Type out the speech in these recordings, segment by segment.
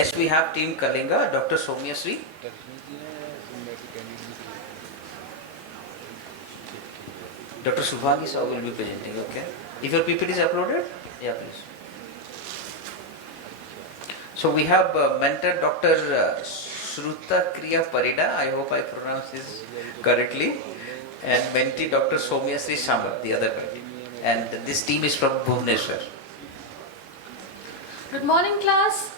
Next we have team Kalinga, Dr. Somyashree. Dr. Subhagi Saw will be presenting, okay? If your PPT is uploaded, yeah, please. So we have mentor Dr. Shruta Kriya Parida, I hope I pronounced this correctly, and mentee Dr. Somyashree Samal, the other guy. And this team is from Bhubaneswar. Good morning, class.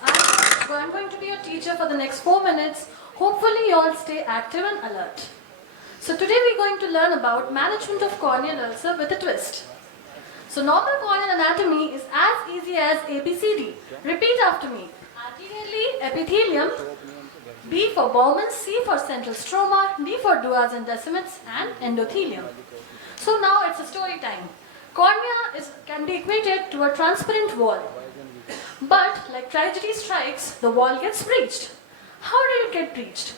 I'm going to be your teacher for the next 4 minutes. Hopefully you all stay active and alert. So today we're going to learn about management of corneal ulcer with a twist. So normal corneal anatomy is as easy as ABCD. Repeat after me. Anteriorly, epithelium. B for Bowman, C for central stroma, D for duas and decimus, and endothelium. So now it's a story time. Cornea can be equated to a transparent wall. But like tragedy strikes, the wall gets breached. How did it get breached?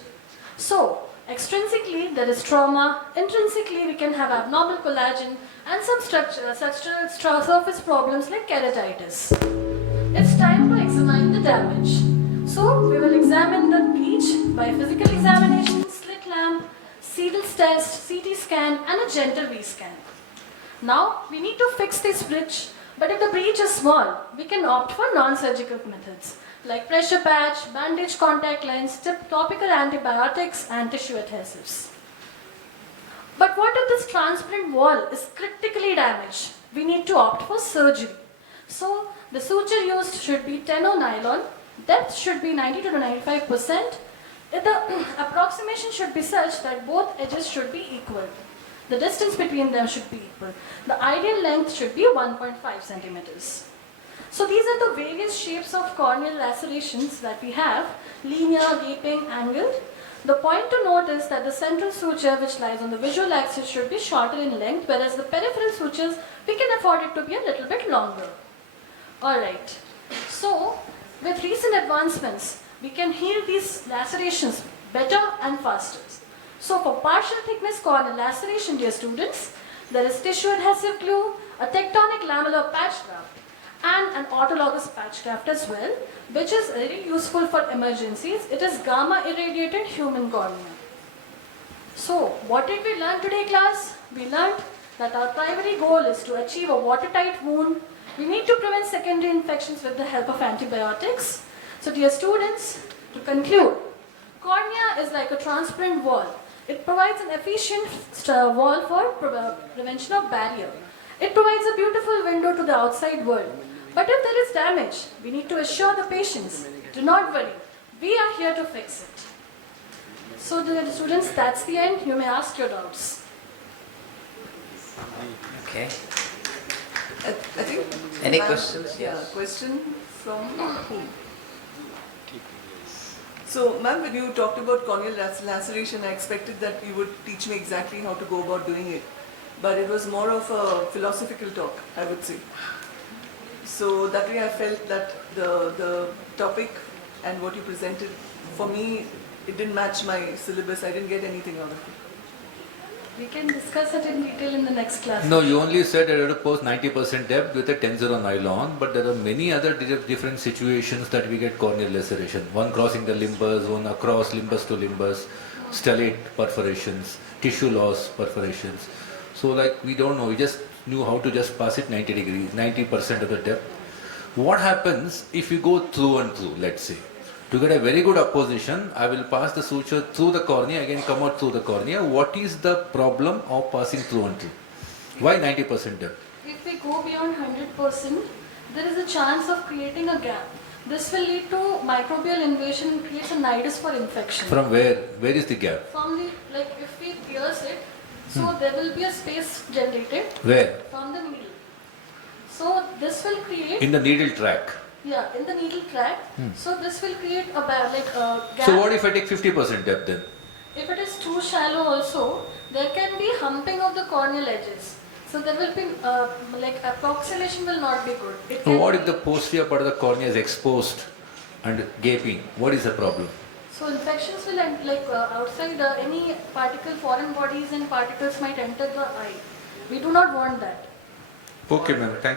So, extrinsically there is trauma, intrinsically we can have abnormal collagen and some structural surface problems like keratitis. It's time to examine the damage. So, we will examine the breach by physical examination, slit lamp, Siegel's test, CT scan and a gentle V-scan. Now, we need to fix this breach. But if the breach is small, we can opt for non-surgical methods like pressure patch, bandage contact lens, topical antibiotics and tissue adhesives. But what if this transparent wall is critically damaged? We need to opt for surgery. So the suture used should be 10 nylon, depth should be 90 to 95%. The approximation should be such that both edges should be equal. The distance between them should be equal. The ideal length should be 1.5 centimeters. So these are the various shapes of corneal lacerations that we have: linear, gaping, angled. The point to note is that the central suture which lies on the visual axis should be shorter in length, whereas the peripheral sutures, we can afford it to be a little bit longer. Alright, so with recent advancements, we can heal these lacerations better and faster. So for partial thickness corneal laceration, dear students, there is tissue adhesive glue, a tectonic lamellar patch graft and an autologous patch graft as well, which is very useful for emergencies. It is gamma irradiated human cornea. So what did we learn today, class? We learned that our primary goal is to achieve a watertight wound. We need to prevent secondary infections with the help of antibiotics. So dear students, to conclude, cornea is like a transparent wall. It provides an efficient wall for prevention of barrier. It provides a beautiful window to the outside world. But if there is damage, we need to assure the patients, do not worry, we are here to fix it. So dear students, that's the end. You may ask your doubts. Okay. I think. Any questions? Yeah, Yes. question from whom? So, ma'am, when you talked about corneal laceration, I expected that you would teach me exactly how to go about doing it. But it was more of a philosophical talk, I would say. So that way I felt that the topic and what you presented, for me, it didn't match my syllabus. I didn't get anything out of it. We can discuss it in detail in the next class. No, you only said I had to post 90% depth with a 10-0 nylon, but there are many other different situations that we get corneal laceration. One crossing the limbus, one across limbus to limbus, stellate perforations, tissue loss perforations. So like we don't know, we just knew how to just pass it 90 degrees, 90% of the depth. What happens if you go through and through, let's say? To get a very good apposition, I will pass the suture through the cornea, again come out through the cornea. What is the problem of passing through and through? Why 90% depth? If we go beyond 100%, there is a chance of creating a gap. This will lead to microbial invasion and creates a nidus for infection. From where? Where is the gap? From the, like if we pierce it, so there will be a space generated. Where? From the needle. So this will create... In the needle track. Yeah, in the needle track. So this will create a gap. So what if I take 50% depth then? If it is too shallow also, there can be humping of the corneal edges. So there will be approximation will not be good. So what if the posterior part of the cornea is exposed and gaping? What is the problem? So infections will outside any particle, foreign bodies and particles might enter the eye. We do not want that. Okay, ma'am. Thank you.